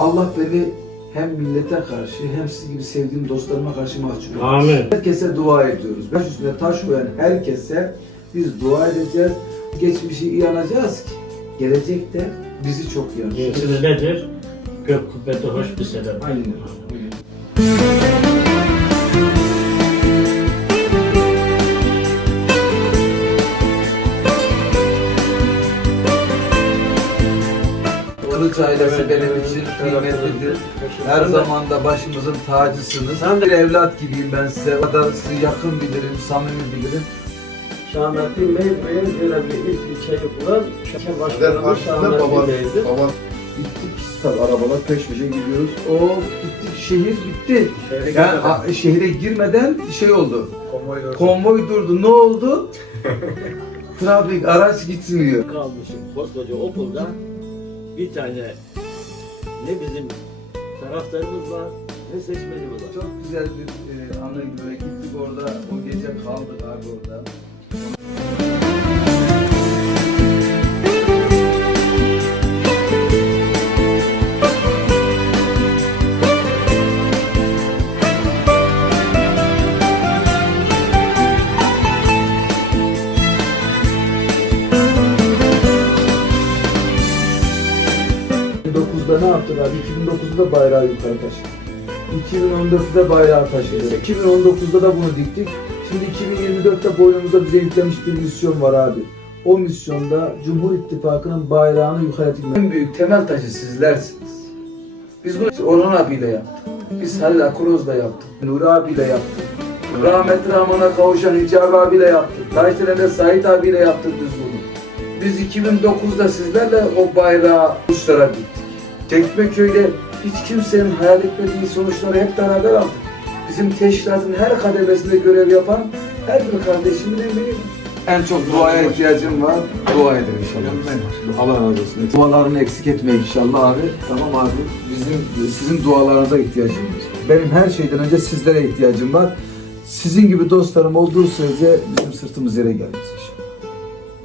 Allah beni hem millete karşı hem siz gibi sevdiğim dostlarıma karşı mahcup etmesin. Amin. Herkese dua ediyoruz. Baş üstüne taş koyan herkese biz dua edeceğiz. Geçmişi iyi anacağız ki gelecekte bizi çok. Siz nedir? Gök kubbeti hoş bir selam. Aynen. Kılıç ailesi benim için kıymetlidir. Her zaman da başımızın tacısınız. Sen de- Bir evlat gibiyim ben size. O kadar sizi yakın bilirim, samimi bilirim. Şahmettin Bey böyle bir ilk kuran Şeker Sizler Başkanımız karşısında Şahmettin baba, Bey'di. baba gittik tabi arabalar peş peşe gidiyoruz. O gittik şehir bitti. Şehre Yani girmeden. a- şehire girmeden şey oldu. Konvoy Konvoy durdu. Ne oldu? Trafik, araç gitmiyor. kalmışım koskoca okulda bir tane ne bizim taraftarımız var ne seçmenimiz var. Çok güzel bir e, anı gibi gittik orada. O gece kaldık abi orada. ...2009'da ne yaptık abi? 2009'da bayrağı yukarı taşıdık. 2014'de bayrağı taşıdık. 2019'da da bunu diktik. Şimdi 2024'te boynumuzda bize yüklenmiş bir misyon var abi. O misyonda Cumhur İttifakı'nın bayrağını yukarı dikmek. En büyük temel taşı sizlersiniz. Biz bunu Orhan abiyle yaptık. Biz Halil Akuroz'la yaptık. Nuri abiyle yaptık. Rahmetli Rahman'a kavuşan Hicabi abiyle yaptık. Taşdelen'de Sait abiyle yaptık biz bunu. Biz 2009'da sizlerle o bayrağı uçlara diktik. Çekmeköy'de hiç kimsenin hayal etmediği sonuçları hep beraber aldık. Bizim teşkilatın her kademesinde görev yapan her bir kardeşimin emeği. En çok duaya ihtiyacım var. Dua edin inşallah. Allah razı olsun. Dualarını eksik etme inşallah abi. Tamam abi. Bizim sizin dualarınıza ihtiyacım var. Benim her şeyden önce sizlere ihtiyacım var. Sizin gibi dostlarım olduğu sürece bizim sırtımız yere gelmez inşallah.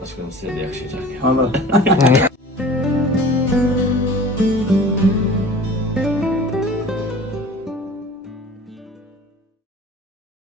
Başkanım size de yakışacak. Anladım.